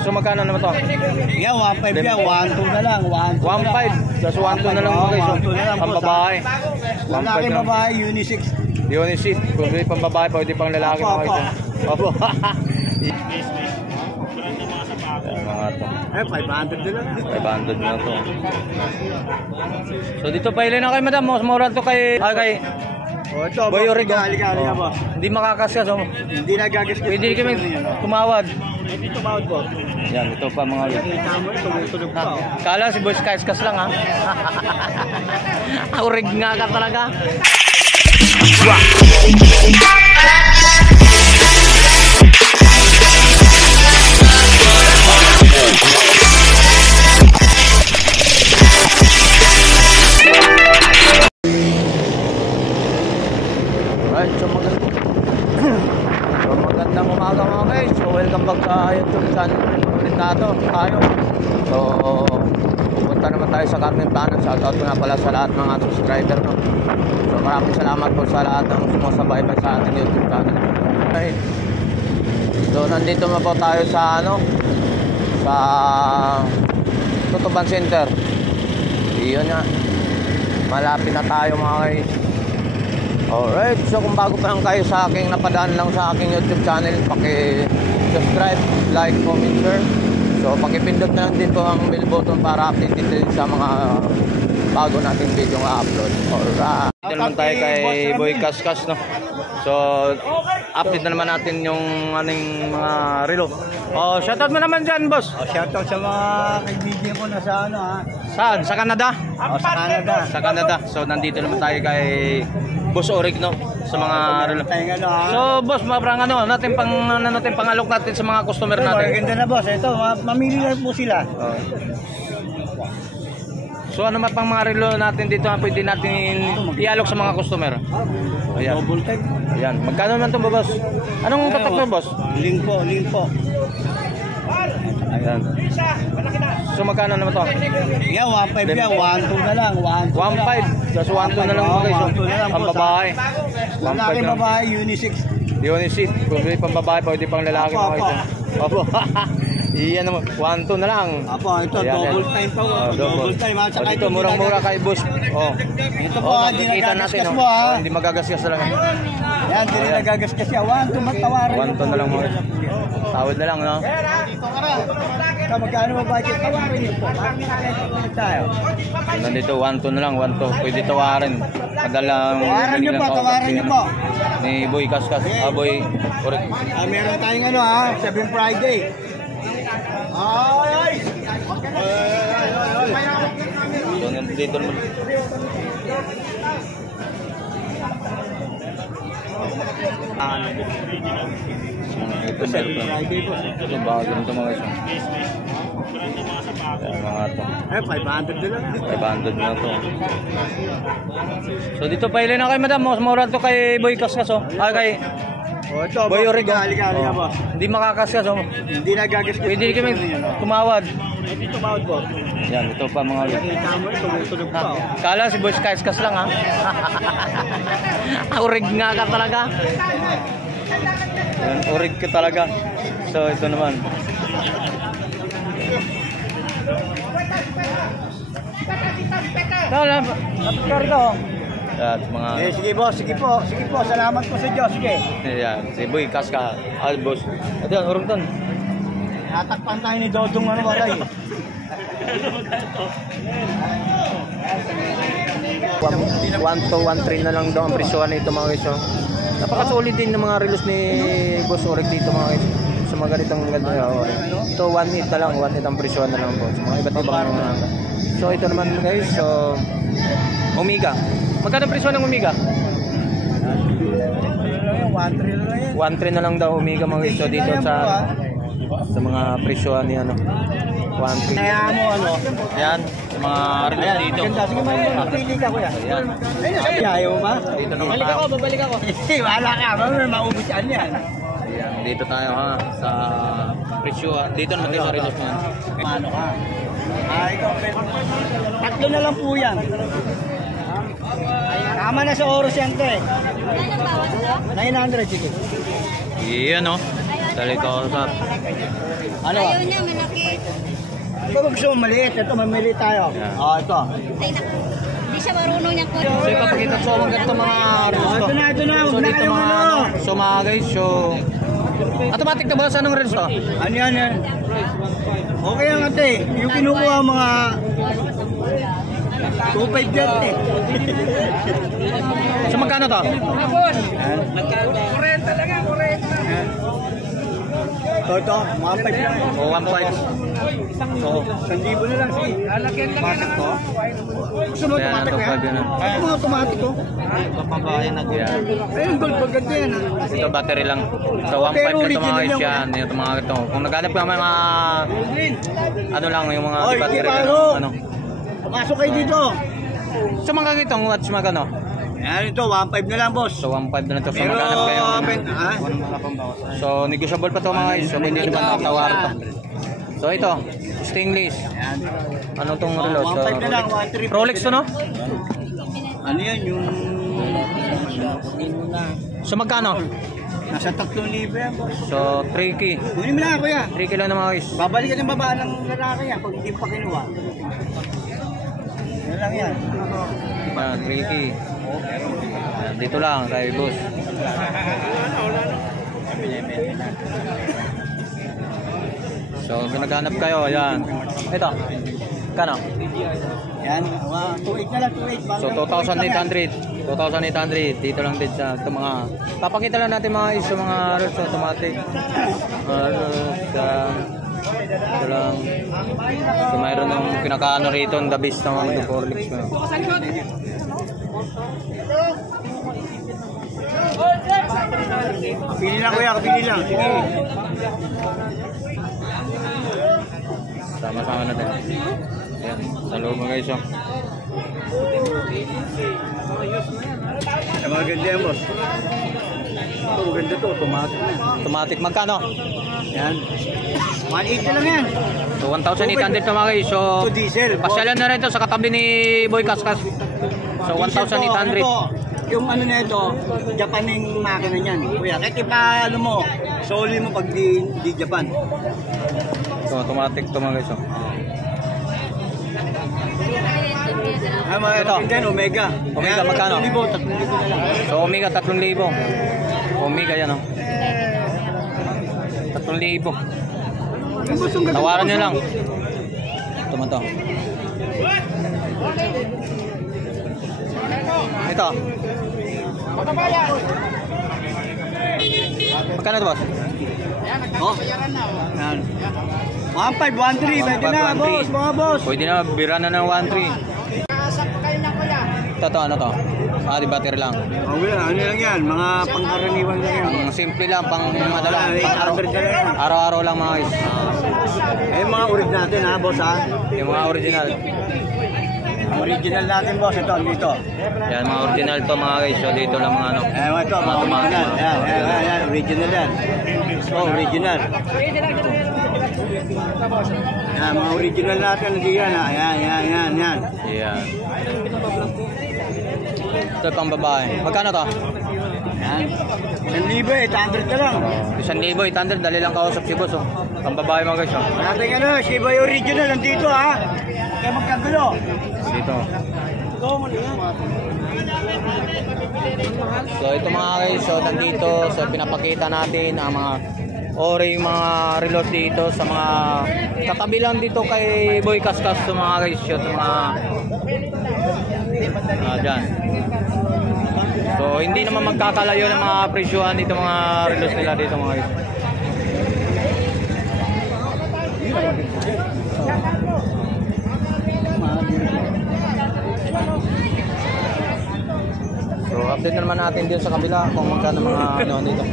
So magkano naman to? Yan, 1.5 yan. 1.2 na lang. 1.5. Just 1.2 na lang po guys. Ang babae. Lalaki babae, unisex. Unisex. Kung pwede pang babae, pwede pang lalaki mga guys. Opo. Mga to. Eh, 500 na lang. 500 na to. So dito pa ilan na kay madam. Mas mura to kay... Oh, ito, Boy Origo. Halika, boss. Hindi makakasya. So, hindi nagagasgas. pwede kami tumawad. Hindi tumawad po. Yan, ito pa mga... Nakita mo, tumutunog pa. Kala si Boss Kaskas lang ha. Urig nga ka talaga. Alright, so magandang umaga mga guys. So welcome back sa YouTube channel ulit nato tayo. So pupunta naman tayo sa Carmen Plano. Shoutout ko na pala sa lahat ng mga subscriber no. So maraming salamat po sa lahat ng sumasabay sa ating YouTube channel. Okay. So nandito na po tayo sa sa Tutuban Center. Iyon nga. Malapit na tayo mga guys. Alright, so kung bago pa lang kayo sa aking napadaan lang sa aking YouTube channel, paki-subscribe, like, comment, share. So paki-pindot na lang din po ang bell button para update din sa mga bago nating video nga upload. Alright. Dito naman tayo kay Boy Kaskas no. So update na naman natin yung aning mga relo. Oh, shoutout mo naman dyan, boss. Oh, shoutout sa mga kaibigan ko na sa Saan? Sa Canada? Oh, sa Canada. Sa Canada. So nandito naman tayo kay Boss Orig no sa mga relo. So boss, mabrang natin pangalok natin sa mga customer natin. Maganda na boss, ito mamili na po sila. So ano pang mga relo natin dito na pwede natin ialok sa mga customer? Ayan. Double type. Ayan. Magkano naman ito boss? Anong tatak mo boss? Link po. Ayan. So magkano naman to? Yan, 1.5 yan. 1.2 na lang. 1.5. Just 1.2 na lang po guys. Ang babae. Lalaki babae, unisex. Unisex. Kung pwede pang babae, pwede pang lalaki mga guys. Opo. Iyan naman. 1.2 na lang. Apo, ito double time pa. Double time. O dito, murang-mura kay boss. Oh. Ito po, hindi makikita natin. nagagasgas po ha. Hindi magagasgas lang. Yan, hindi nagagasgas siya. 1.2 magtawaran. 1.2 na lang mga. Tawad na lang, no? Magkano ba budget? Tawarin niyo po. Tayo. Nandito 1.2 na lang, 1.2. Pwede tawarin. Madalang tawaran niyo po. Ni Boy Kaskas. Boy Orig. Meron tayong 7 Friday. Ay! So nandito naman. Ito meron pa. Ito bago nito mga guys. Mga to. 500 na lang. 500 na to. So dito pa ilan na kay madam. Mas mura to kay Boy Kaskas kay Ito, Boy Origo. Halika boss. Hindi makakasya. So Hindi nagagasgas. pwede kami tumawad. Hindi tumawad po. Yan, ito pa mga Nakita mo, tumutunog pa. Kala si Boss Kaskas lang ha. Urig nga ka talaga. Yan, urig ka talaga. So ito naman. Kala, napikar ka oh. Yan, mga... Sige po. Salamat po sa Diyos. Sige. Yan, si Boy Kaskas. Boss. Ito yan, urong ton. Natakpan tayo ni Dodong walay. 1 to 1.3 na lang daw ang presyohan nito mga guys. Napaka-solid din ng mga relos ni Boss Orig dito mga guys. Sa mga ganitong ganda. Ito 1.8 na lang, 1.8 ang presyohan na lang po. Sa mga iba't ibang mga. So ito naman guys, so Omega. Magkano ang presyohan ng Omega? 1.3 na lang daw Omega mga guys. So dito sa mga presyohan ni 1.3. Kaya mo Ayan, sa mga relos dito. Ganda, sige pili ka kuya. Ayan. Ayun, ayaw ba? Dito naman Babalik ako. Wala ka, maubos yan. Ayan, dito tayo ha sa presyohan. Dito naman tayo sa relos na yan. Paano ka? Ikaw, tatlo na lang po yan. Tama na sa oras yan, te. 900, sige. Iyan o. Dali ko sa... Ano? Ayaw niya, malaki. Ito gusto mo maliit. Ito, mamili tayo. Yan. Ito. Ay, naku. Hindi siya marunong niyang So ipapakita ko mga ganito mga reels to. Ito na. So Huwag na dito kayong mga ano. so mga guys, so automatic na boss, anong reels to? Ano yan yan? Okay lang ate. Yung kinukuha mga 2.5 yan eh. So magkano to? Ito, mga 5 lang. O 1.5. So, 1,000 na lang. Sige. Automatic to. Gusto mo Ayan, automatic ito, yan? 5 yun, ah. Ito mga automatic to. yan. Ayun, gold maganda yan ha. Ito battery lang. So 1.5 na ito mga guys yan. Ito mga ito. Kung naghanap ka mga ano lang yung mga Oy, battery di lang, paro. ano. Pasok kayo dito. So mga itong watch magano. Yan ito, 1.5 na lang boss. So 1.5 na lang to. So Pero, maghanap kayo. ha? So negotiable pa to mga guys. So hindi naman natawar to. So ito, stainless. Ano tong relo? So 1.5 na lang, 1.3. Rolex to no? Ano yan, yung... So magkano? Nasa 3,000 yan boss. So 3K. Kunin mo lang kuya. 3K lang na mga guys. Babalikan yung babaan ng lalaki yan pag hindi pa kinuha. Yan lang yan. Ayan, 3K. Ayan, dito lang kay boss. So kung naghanap kayo, ayan. Ito. Kano? Yan, 2.8 na lang, 2.8. So 2,800. 2,800 dito lang din sa ito mga papakita lang natin mga iso mga reels automatic ito lang so mayroon ng pinakaano rito the best ng mga Forlex Pili lang kuya, pili lang. Sige. sama-sama natin yan sa loob mga guys oh. Ay, mga ganda yan boss. Ito, maganda to, automatic na. Automatic magkano? Yan. 1.8 na lang yan. So 1,800 na mga guys so Ito diesel. pasyalan na rin ito sa katabi ni Boy Kaskas so Diesel to, 1,800 ano to, yung ano na ito, Japaning makina niyan. Kuya, kahit ipa ano mo, soli mo pag di Japan. so automatic to mga guys oh. Ay, mga Ito. yan, Omega. Omega, magkano? 3,000 na lang. So Omega 3,000. Omega yan oh. 3,000. Tawaran nyo lang. Ito man to. Ito. Magkano ito boss? Oh. Yan. 1.5, 1.3, pwede na, boss, mga boss. Pwede na, bira na ng 1.3. Ito, ano to? Di battery lang. Oh, ano lang yan, mga pangkaraniwan lang yan. Ang simple lang, pang madala. 800 na lang. Araw-araw lang mga guys. Eh, mga urig natin ha, boss ha. Yung mga original. Original natin, boss, ito, dito. Yan, mga original to mga guys. So dito lang mga ano. Eh, ito, mga original. Yan, original yan. Oh, original. Yan, mga original natin, yan, ha. Yan. Yan. Ito pang babae. Magkano to? Yan. 1,800 na lang. 1,800. Dali lang kausap si boss. Oh. Pang babae mga guys. Oh. Natin ano, Shiba original, nandito ha. Kaya magkagulo. Dito. So ito mga guys. So nandito. So pinapakita natin ang mga ori mga reload dito sa mga katabi lang dito kay Boy Kaskas to mga guys. So mga dyan. So hindi naman magkakalayo ng mga presyuhan dito mga reloads nila dito mga guys. So update naman natin dito sa kabila kung magkano mga ano dito.